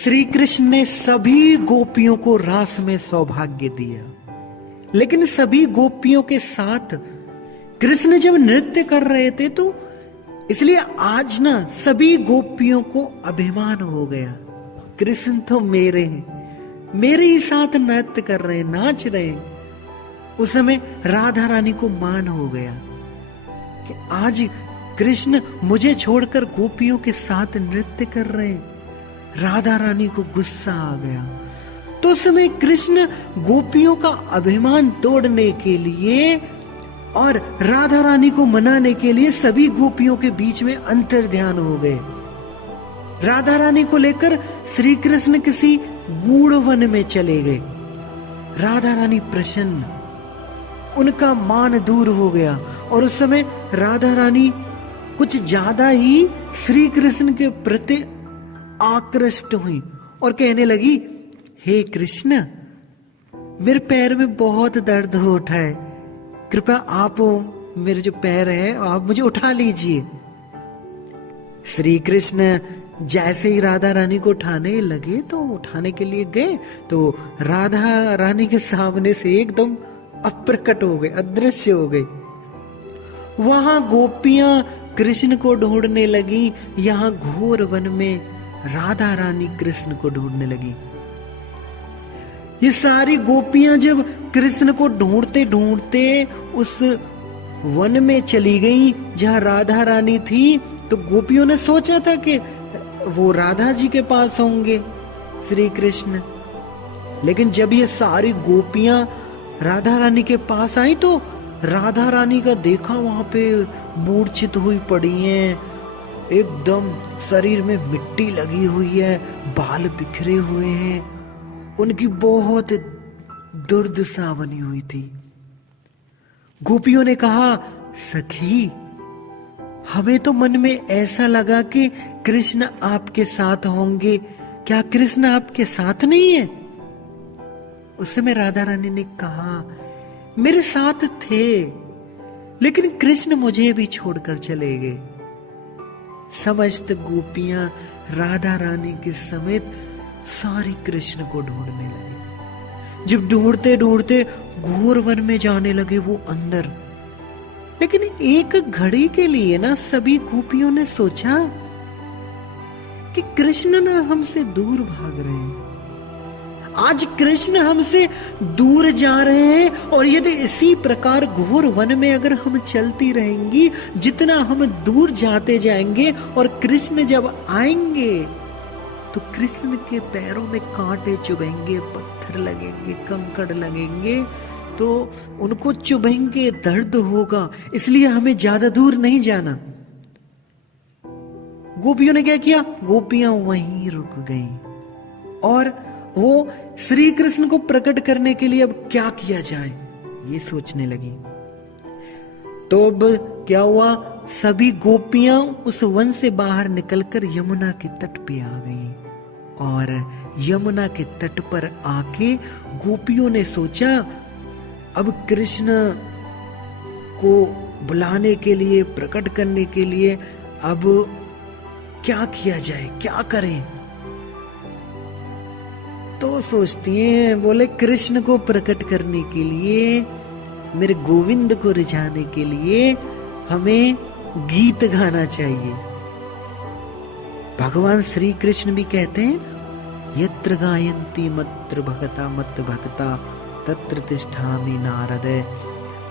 श्री कृष्ण ने सभी गोपियों को रास में सौभाग्य दिया, लेकिन सभी गोपियों के साथ कृष्ण जब नृत्य कर रहे थे तो इसलिए आज ना सभी गोपियों को अभिमान हो गया, कृष्ण तो मेरे हैं, मेरे ही साथ नृत्य कर रहे हैं, नाच रहे हैं। उस समय राधा रानी को मान हो गया कि आज कृष्ण मुझे छोड़कर गोपियों के साथ नृत्य कर रहे हैं। राधा रानी को गुस्सा आ गया। तो उस समय कृष्ण गोपियों का अभिमान तोड़ने के लिए और राधा रानी को मनाने के लिए सभी गोपियों के बीच में अंतर ध्यान हो गए। राधा रानी को लेकर श्री कृष्ण किसी गूढ़ वन में चले गए। राधा रानी प्रसन्न, उनका मान दूर हो गया और उस समय राधा रानी कुछ ज्यादा ही श्री कृष्ण के प्रति आकृष्ट हुई और कहने लगी, हे कृष्ण, मेरे पैर में बहुत दर्द हो उठा है, कृपया आप मेरे जो पैर है आप मुझे उठा लीजिए। श्री कृष्ण जैसे ही राधा रानी को उठाने लगे तो उठाने के लिए गए तो राधा रानी के सामने से एकदम अप्रकट हो गए, अदृश्य हो गए। वहां गोपियां कृष्ण को ढूंढने लगी, यहां घोर वन में राधा रानी कृष्ण को ढूंढने लगी। ये सारी गोपियां जब कृष्ण को ढूंढते ढूंढते उस वन में चली गई जहां राधा रानी थी, तो गोपियों ने सोचा था कि वो राधा जी के पास होंगे श्री कृष्ण। लेकिन जब ये सारी गोपियां राधा रानी के पास आई तो राधा रानी का देखा वहां पे मूर्छित हुई पड़ी हैं, एकदम शरीर में मिट्टी लगी हुई है, बाल बिखरे हुए हैं, उनकी बहुत दुर्दशा बनी हुई थी। गोपियों ने कहा, सखी, हमें तो मन में ऐसा लगा कि कृष्ण आपके साथ होंगे, क्या कृष्ण आपके साथ नहीं है? उस समय राधा रानी ने कहा, मेरे साथ थे, लेकिन कृष्ण मुझे भी छोड़कर चले गए। समस्त गोपियां राधा रानी के समेत सारी कृष्ण को ढूंढने लगे। जब ढूंढते ढूंढते घोर वन में जाने लगे वो अंदर, लेकिन एक घड़ी के लिए ना सभी गोपियों ने सोचा कि कृष्ण ना हमसे दूर भाग रहे हैं, आज कृष्ण हमसे दूर जा रहे हैं और यदि इसी प्रकार घोर वन में अगर हम चलती रहेंगी, जितना हम दूर जाते जाएंगे और कृष्ण जब आएंगे तो कृष्ण के पैरों में कांटे चुभेंगे, पत्थर लगेंगे, कंकड़ लगेंगे, तो उनको चुभेंगे, दर्द होगा, इसलिए हमें ज्यादा दूर नहीं जाना। गोपियों ने क्या किया? गोपियां वहीं रुक गईं और वो श्री कृष्ण को प्रकट करने के लिए अब क्या किया जाए ये सोचने लगी। तो अब क्या हुआ? सभी गोपियां उस वन से बाहर निकलकर यमुना के तट पे आ गईं और यमुना के तट पर आके गोपियों ने सोचा, अब कृष्ण को बुलाने के लिए, प्रकट करने के लिए अब क्या किया जाए, क्या करें? तो सोचती हैं, बोले कृष्ण को प्रकट करने के लिए, मेरे गोविंद को रिझाने के लिए हमें गीत गाना चाहिए। भगवान श्री कृष्ण भी कहते हैं ना, यत्र गायन्ति मत्र भगता मत भक्ता तत्र तिष्ठामि नारद।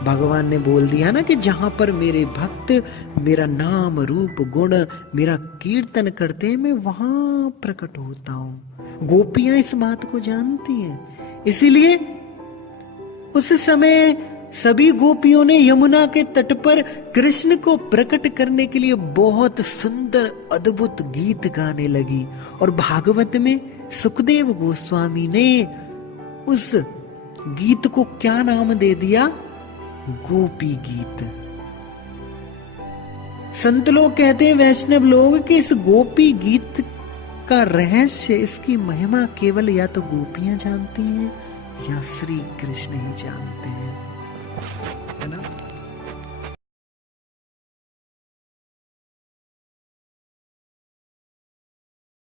भगवान ने बोल दिया ना कि जहां पर मेरे भक्त मेरा नाम रूप गुण मेरा कीर्तन करते हैं, मैं वहां प्रकट होता हूं। गोपियां इस बात को जानती हैं, इसीलिए उस समय सभी गोपियों ने यमुना के तट पर कृष्ण को प्रकट करने के लिए बहुत सुंदर अद्भुत गीत गाने लगी। और भागवत में सुखदेव गोस्वामी ने उस गीत को क्या नाम दे दिया? गोपी गीत। संत लोग कहते हैं, वैष्णव लोग, कि इस गोपी गीत का रहस्य, इसकी महिमा केवल या तो गोपियां जानती हैं या श्री कृष्ण ही जानते हैं, है ना।